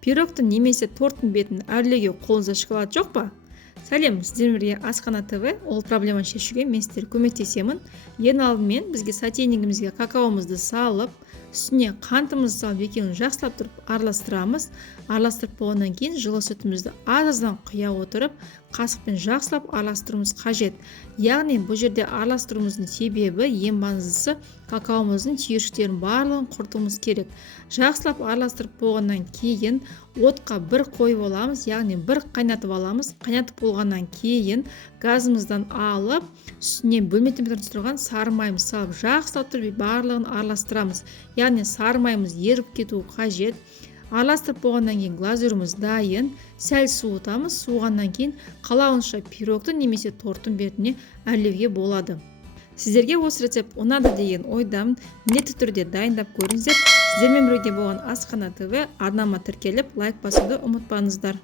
пирогтың немесе торттың бетін әрлеуге қолыңызда шоколад жоқ па? Сәлем, сіздермен бірге Асхана ТВ. Ол проблеманы шешуге мен сіздерге көмектесемін. Ең алдымен бізге сотейнигімізге какаомызды салып, үстіне қантымызды салып, екеуін жақсылап тұрып араластырамыз. Араластырып болғаннан кейін жылы сүтімізді аз-аздан құя отырып, қасықпен жақсылап араластыруымыз қажет. Яғни бұл жерде араластыруымыздың себебі, ең маңыздысы, какаомыздың түйіршіктерін барлығын құртуымыз керек. Жақсылап араластырып болғаннан кейін отқа бір қойып аламыз, яғни бір қайнатып аламыз. Қайнатып болғаннан кейін газымыздан алып, үстіне бөлме температурасында тұрған сары майымызды салып, жақсылап тұрып барлығын араластырамыз. Яғни сары майымыз еріп кетуі қажет. Араластырып болғаннан кейін глазурымыз дайын. Сәл суытамыз. Суығаннан кейін қалауынша пирогтың немесе торттың бетіне әрлеуге болады. Сіздерге осы рецепт ұнады деген ойдамын. Міндетті түрде дайындап көріңіздер. Сіздермен бірге болған Асхана ТВ арнама тіркеліп, лайк басуды ұмытпаңыздар.